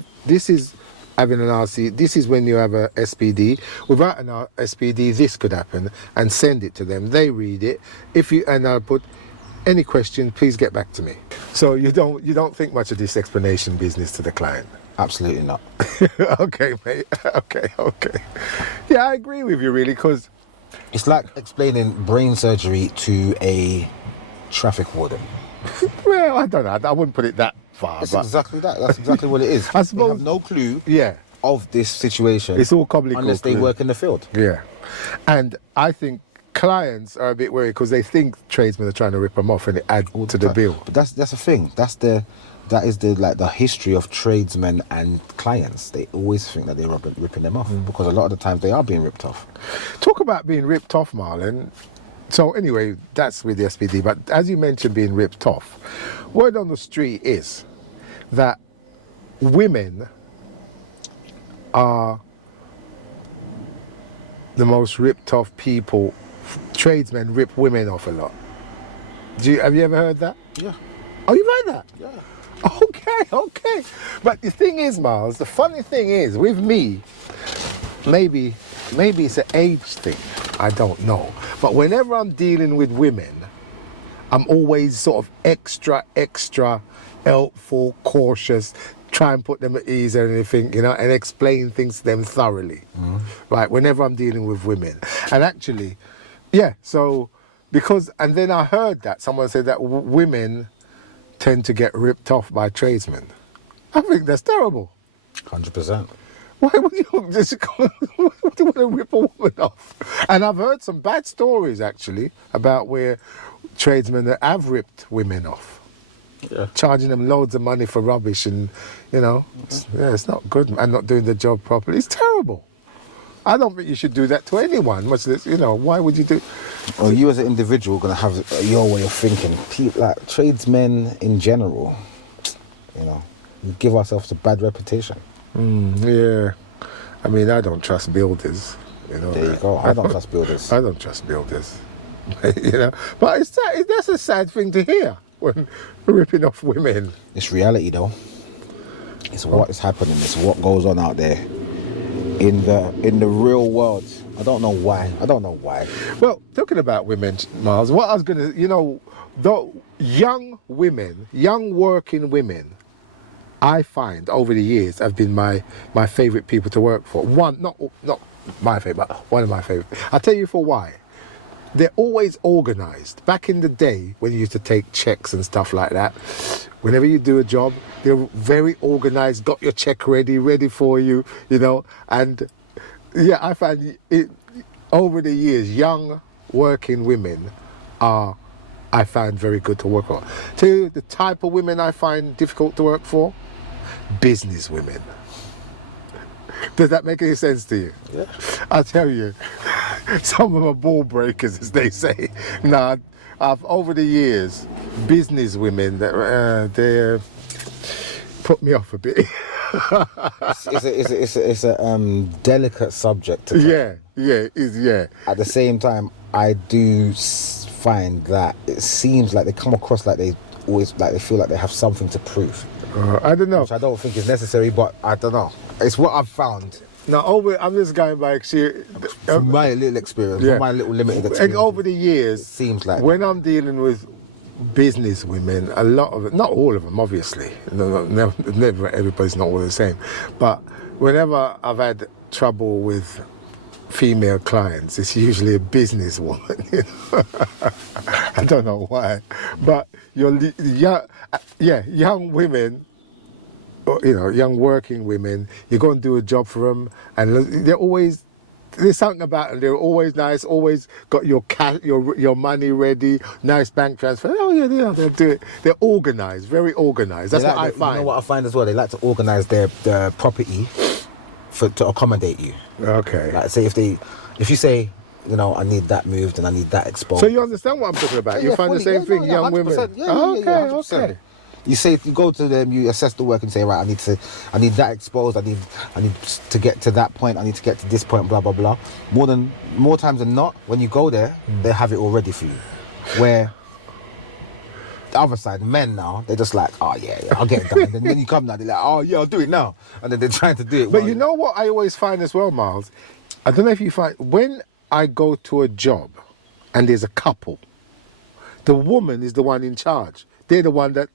having an RC, this is when you have a SPD. Without an SPD, this could happen, and send it to them. They read it. And I'll put any question, please get back to me. So you don't think much of this explanation business to the client? Absolutely not. Okay, mate. Okay. Yeah, I agree with you really, because it's like explaining brain surgery to a traffic warden. Well, I don't know. I wouldn't put it that far. It's exactly that. That's exactly what it is. I suppose they have no clue Yeah. of this situation. It's all gobbledygook. Unless they work in the field. Yeah. And I think clients are a bit worried because they think tradesmen are trying to rip them off and it adds to the bill. But that's the thing. That is the history of tradesmen and clients. They always think that they're ripping them off because a lot of the times they are being ripped off. Talk about being ripped off, Marlon. So anyway, that's with the SPD. But as you mentioned being ripped off, word on the street is that women are the most ripped off people. Tradesmen rip women off a lot. Have you ever heard that? Yeah. Oh, you've heard that? Yeah. Okay. But the thing is, Miles, the funny thing is, with me, maybe it's an age thing. I don't know. But whenever I'm dealing with women, I'm always sort of extra helpful, cautious, try and put them at ease and anything, and explain things to them thoroughly. Right, whenever I'm dealing with women. And actually, yeah, so and then I heard that someone said that women tend to get ripped off by tradesmen. I think that's terrible. 100%. Why would you just want to rip a woman off? And I've heard some bad stories actually about where tradesmen have ripped women off. Yeah. Charging them loads of money for rubbish and, it's not good and not doing the job properly. It's terrible. I don't think you should do that to anyone, much less, why would you do... Well, you as an individual are going to have your way of thinking. People, like tradesmen in general, we give ourselves a bad reputation. Yeah. I mean, I don't trust builders. There you go. I don't trust builders. I don't trust builders. But it's sad. That's a sad thing to hear when ripping off women. It's reality, though. It's what is happening. It's what goes on out there in the real world. I don't know why. Well, talking about women, Miles, what I was going to, the young women, young working women, I find over the years have been my favourite people to work for. One, not my favourite, but one of my favourite. I'll tell you for why. they're always organised. Back in the day, when you used to take checks and stuff like that, whenever you do a job, they're very organised, got your check ready for you, you know. And yeah, I find it, over the years, young working women are, I find, very good to work on. Tell you the type of women I find difficult to work for? Business women. Does that make any sense to you? Yeah. I'll tell you, some of them are ball breakers, as they say. Nah, over the years, business women, they put me off a bit. It's a delicate subject to touch. Yeah. At the same time, I do find that it seems like they come across like they feel like they have something to prove. I don't know. Which I don't think is necessary, but I don't know. It's what I've found. Now, I'm just going by From my little experience, from my little limited experience. Over the years, it seems like when I'm dealing with business women, a lot of it, not all of them, obviously. Never everybody's not all the same. But whenever I've had trouble with female clients, it's usually a business woman. You know? I don't know why, but young women, you know, young working women, you go and do a job for them, and there's something about them. They're always nice, always got your cash, your money ready, nice bank transfer. Oh yeah, they'll do it. They're organised, very organised. That's what I find. You know what I find as well? They like to organise their property to accommodate you. Okay. Like say if you say, you know, I need that moved and I need that exposed. So you understand what I'm talking about? You find the same thing, young women. Okay. You say, you go to them, you assess the work and say, right, I need that exposed, I need to get to that point, I need to get to this point, blah blah blah. More times than not, when you go there, they have it all ready for you. Where the other side, men now, they're just like, oh yeah, I'll get it done. And then you come now, they're like, oh yeah, I'll do it now. And then they're trying to do it. But you know what I always find as well, Miles? I don't know if you find, when I go to a job and there's a couple, the woman is the one in charge. They're the one that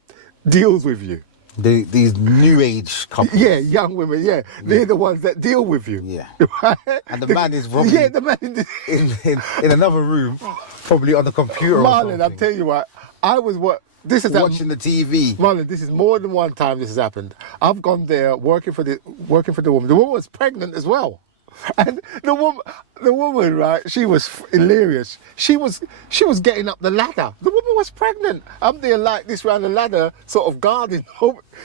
deals with you. These new age couples. Yeah, young women, yeah. They're the ones that deal with you. Yeah. Right? And the man is probably in another room, probably on the computer Marlon, I'll tell you what, watching the TV. Marlon, this is more than one time this has happened. I've gone there working for the woman. The woman was pregnant as well. And the woman, right? She was hilarious. She was getting up the ladder. The woman was pregnant. I'm there like this round the ladder, sort of guarding.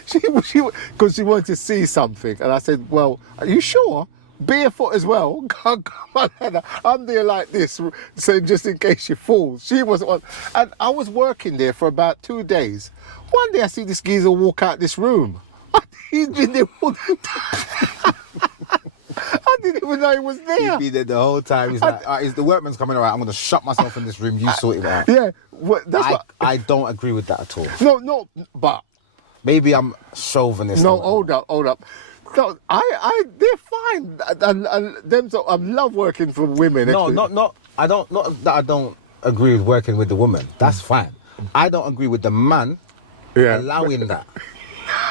She because she wanted to see something. And I said, "Well, are you sure? Barefoot as well. Come on, ladder." I'm there like this, saying just in case she falls. She was on, and I was working there for about 2 days. One day I see this geezer walk out this room. He's been there all the time. I didn't even know he was there. He'd be there the whole time. He's like, is the workman's coming around? I'm going to shut myself in this room. You sort it out. Yeah. I don't agree with that at all. No, but... Maybe I'm chauvinist. No, hold up. No, they're fine. I love working for women. No, not that I don't agree with working with the woman. That's fine. I don't agree with the man allowing that.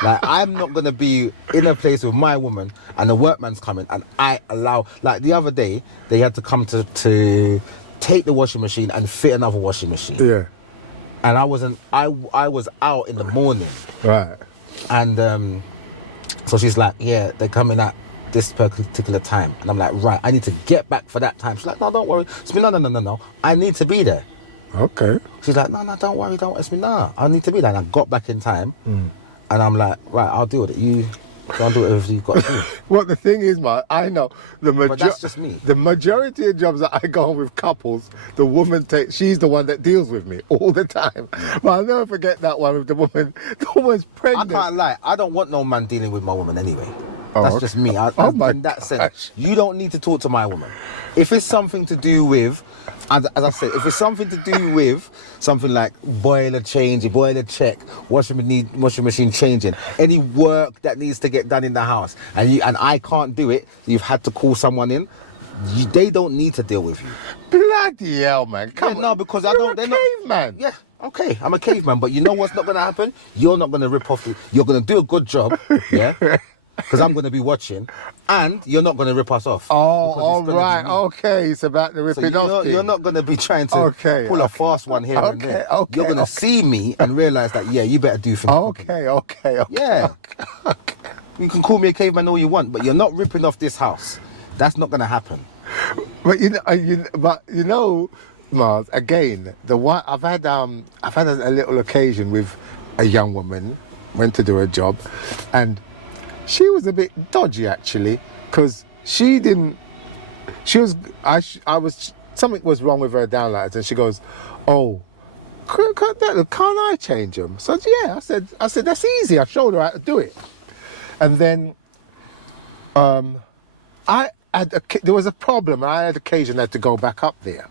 Like, I'm not going to be in a place with my woman and the workman's coming and I allow... Like, the other day, they had to come to take the washing machine and fit another washing machine. Yeah. And I was out in the morning. Right. And so she's like, yeah, they're coming at this particular time. And I'm like, right, I need to get back for that time. She's like, no, don't worry. It's me, no. I need to be there. Okay. She's like, no, don't worry. It's me, no. I need to be there. And I got back in time. And I'm like, right, I'll deal with it. You don't do whatever you've got to do. Well, the thing is, man, I know but that's just me. The majority of jobs that I go on with couples, the woman she's the one that deals with me all the time. But I'll never forget that one with the woman. The woman's pregnant. I can't lie. I don't want no man dealing with my woman anyway. Oh, that's okay. just me. In that sense, you don't need to talk to my woman. If it's something to do with, as I said, if it's something to do with something like boiler change, boiler check, washing machine changing, any work that needs to get done in the house, and I can't do it, you've had to call someone in. They don't need to deal with you. Bloody hell, man! Come on. No, because You're a caveman. Yeah. Okay, I'm a caveman, but you know what's not going to happen? You're not going to rip off. You're going to do a good job, yeah? because I'm going to be watching, and you're not going to rip us off. Oh, because all it's gonna right. be me. Okay, it's about the So ripping off thing. you're not going to be trying to pull a fast one here and there. Okay, You're going to see me and realise that, yeah, you better do things properly. Okay. Yeah. Okay. You can call me a caveman all you want, but you're not ripping off this house. That's not going to happen. But you know, Mars. Again, I've had a little occasion with a young woman. Went to do a job, and she was a bit dodgy actually, because I was something was wrong with her downlighters, and she goes, "Oh, can't I change them?" So yeah, I said that's easy. I showed her how to do it, and then there was a problem. I had occasion had to go back up there,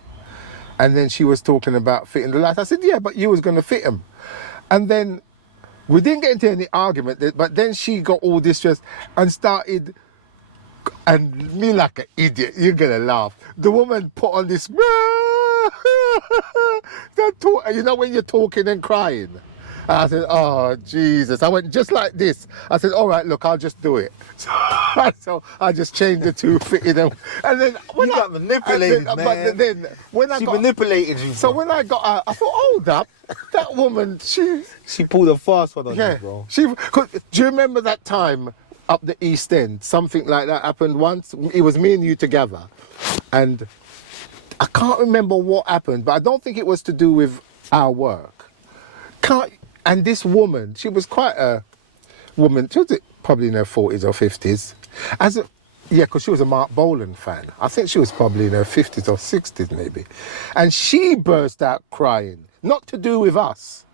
and then she was talking about fitting the lights. I said, "Yeah, but you was going to fit them," and then we didn't get into any argument. But then she got all distressed and started, and me like an idiot. You're gonna laugh. The woman put on this. You know when you're talking and crying. And I said, "Oh Jesus!" I went just like this. I said, "All right, look, I'll just do it." So I just changed the two, fitted them, and then when You got manipulated, man. But then when She manipulated you. so bro. when I got out, I thought, "Hold up, that woman, she pulled a fast one on yeah, you, bro. do you remember that time up the East End? Something like that happened once. It was me and you together, and I can't remember what happened, but I don't think it was to do with our work. And this woman, she was quite a woman. She was probably in her 40s or 50s. Because she was a Mark Bolan fan. I think she was probably in her 50s or 60s maybe, and she burst out crying. Not to do with us.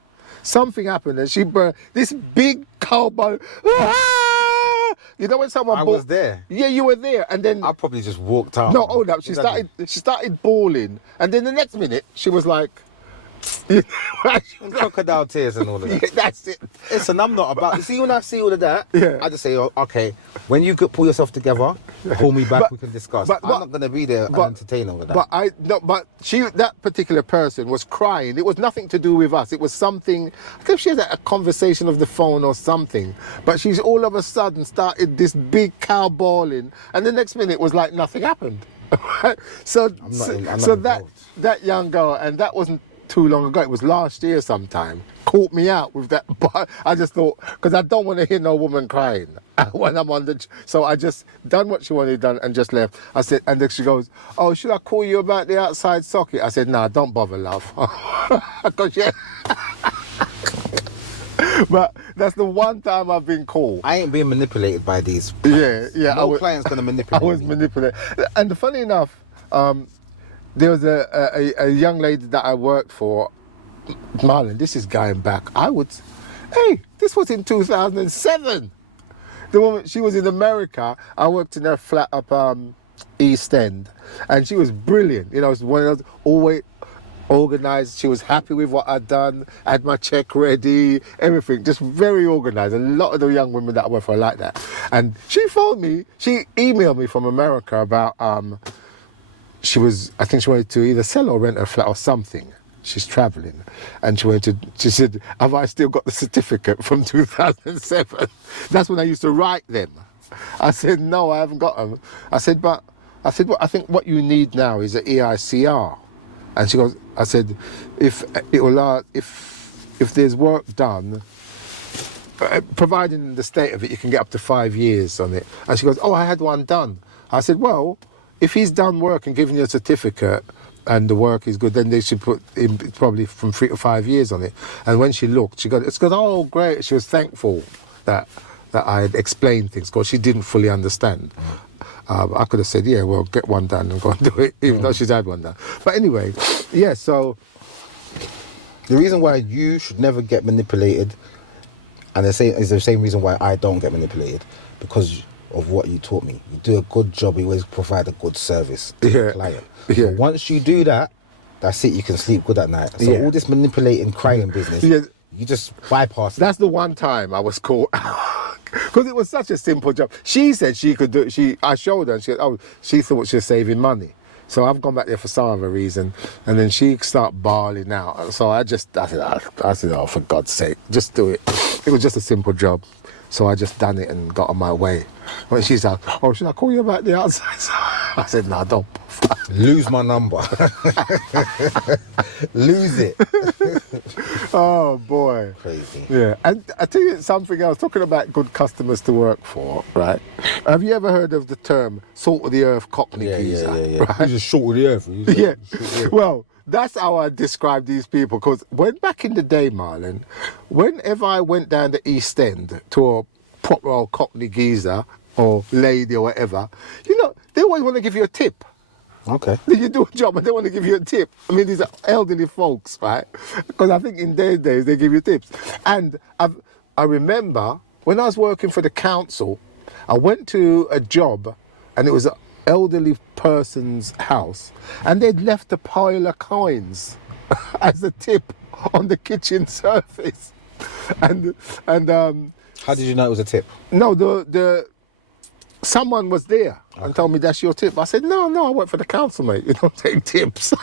Something happened, and she burst this big cowboy. "Ah!" You know when someone I was there. Yeah, you were there, and then I probably just walked out. no, hold up. She started bawling, and then the next minute she was like, crocodile tears and all of that. yeah, that's it. Listen, I'm not about. You see, when I see all of that, Yeah. I just say, oh, okay, when you could pull yourself together, call me back. But- we can discuss. but- I'm not going to be there and entertain all of that. But that particular person was crying. It was nothing to do with us. It was something. I think she had a conversation of the phone or something. But she's all of a sudden started this big cow bawling, and the next minute was like nothing happened. So that young girl, and that wasn't too long ago. It was last year sometime. Caught me out with that. But I just thought, because I don't want to hear no woman crying when I'm on the. So I just done what she wanted done and just left. I said, and then she goes, "Oh, should I call you about the outside socket?" I said, "Nah, don't bother, love." Because yeah. But that's the one time I've been called. I ain't being manipulated by these clients. Yeah. No client's going to manipulate I was me. manipulated. And funny enough, there was a young lady that I worked for. Marlon, this is going back. This was in 2007. The woman, she was in America. I worked in her flat up East End, and she was brilliant. You know, it was one of those always organised. She was happy with what I'd done. I had my check ready, everything, just very organised. A lot of the young women that I work for are like that. And she phoned me. She emailed me from America about I think she wanted to either sell or rent a flat or something. She's travelling, and she said, "Have I still got the certificate from 2007? That's when I used to write them." I said, "No, I haven't got them." I said, I think what you need now is an EICR. And she goes, I said, if there's work done, providing the state of it, you can get up to 5 years on it. And she goes, "Oh, I had one done." I said, "Well, if he's done work and given you a certificate and the work is good, then they should put in probably from 3 to 5 years on it." And when she looked, she goes, "Oh, great." She was thankful that I had explained things, because she didn't fully understand. I could have said, "Yeah, well, get one done and go and do it," even though she's had one done. But anyway, yeah, so the reason why you should never get manipulated, and the same reason why I don't get manipulated, because of what you taught me. You do a good job, you always provide a good service to the client. Yeah. So once you do that, that's it, you can sleep good at night. So all this manipulating, crying business, you just bypass it. That's the one time I was caught. Because it was such a simple job. She said she could do it. I showed her, and she thought she was saving money. So I've gone back there for some other reason, and then she started bawling out. So I said, "Oh, for God's sake, just do it." It was just a simple job. So I just done it and got on my way. When she's like, oh, should I call you about the outside? I said, no, don't. Lose my number. Lose it. Oh, boy. Crazy. Yeah, and I tell you something else, talking about good customers to work for, right? Have you ever heard of the term salt of the earth Cockney geezer? Yeah. Right? He's just short of the earth. Yeah. Well, that's how I describe these people, because when back in the day, Marlon, whenever I went down the East End to a proper old Cockney geezer or lady or whatever, you know, they always want to give you a tip. Okay. You do a job and they want to give you a tip. I mean, these are elderly folks, right? Because I think in their days they give you tips. And I remember when I was working for the council, I went to a job and it was an elderly person's house and they'd left a pile of coins as a tip on the kitchen surface. And how did you know it was a tip? no, the someone was there and told me that's your tip. I said, no, I work for the council, mate. You don't take tips.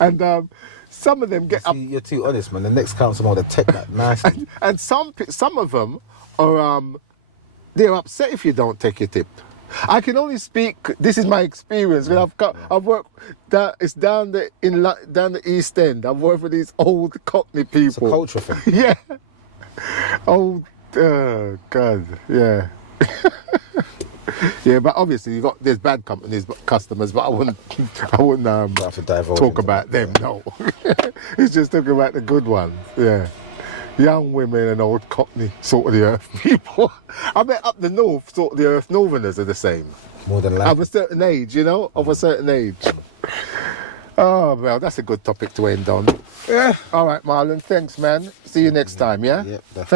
And some of them get up. You're too honest, man. The next councilman would take that nicely. And some of them are they're upset if you don't take your tip. I can only speak. This is my experience. I've worked. It's down the East End. I've worked for these old Cockney people. It's a culture thing. Yeah. Old. God. Yeah. Yeah, but obviously there's bad customers, but I wouldn't Have to divulge talk into about that, them. No, it's just talking about the good ones. Yeah, young women and old Cockney sort of the earth people. I bet up the north, sort of the earth northerners are the same. More than likely. Of a certain age, you know, of a certain age. Oh well, that's a good topic to end on. Yeah. All right, Marlon. Thanks, man. See you next time. Yeah. Yep, definitely. Thanks.